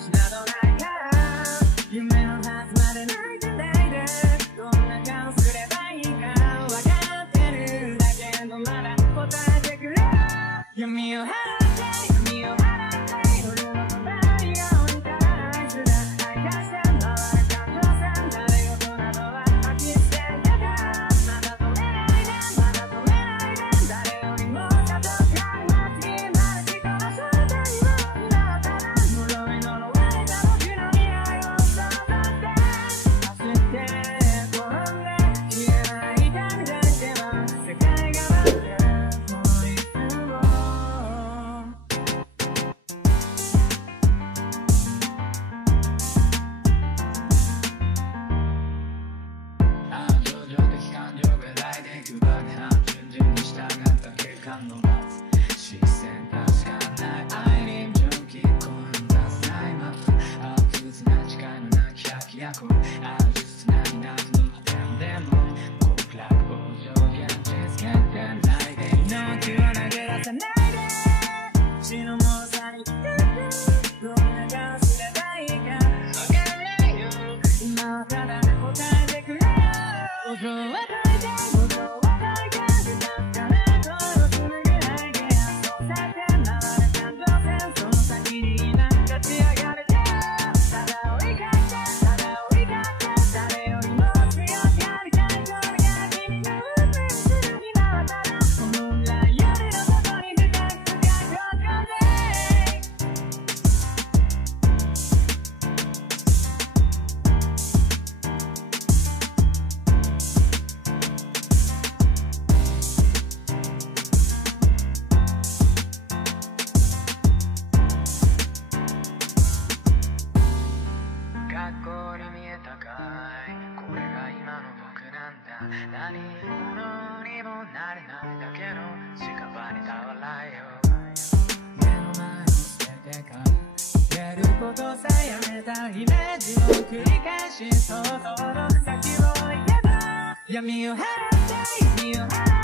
話などないから夢のはずまで泣いてないでどんな顔すればいいか分かってるだけどまだ答えてくれ闇を払って闇を払って夜の隣が降りたらあいつら愛がして回れ感情線誰事などは吐き捨てやがまだ止めないでまだ止めないで誰よりも加速感が好きな人の正体は今はただ呪い呪われた僕の未来を想像して焦って転んで消えない痛みだけは世界が待ってるこのリズムを情状的感情が来でいくばか順々に従った結果の罰視線確かない愛に純気込んだ際また悪質な誓いのなき百役悪質なになくの点でも極楽往生現実つけてないで命を投げ出さないで死のもろさに来てどんな顔すればいいか分からないよ今はただ答えてくれよ五条は解いて五条は解いてだから声をつむぐないでそうさって回れ感情線その先になんか立ち上がれてただ追いかけてただ追いかけて誰よりも強くありたいこれが君の運命する今はただこの裏夜の外に出た深く落ち込んで学校に見えたかいこれが今の僕なんだ何者にもなれないだけの屍にた笑いよ目の前を捨ててから出ることさえやめたイメージを繰り返し想像の先を行けば闇を払って闇を払って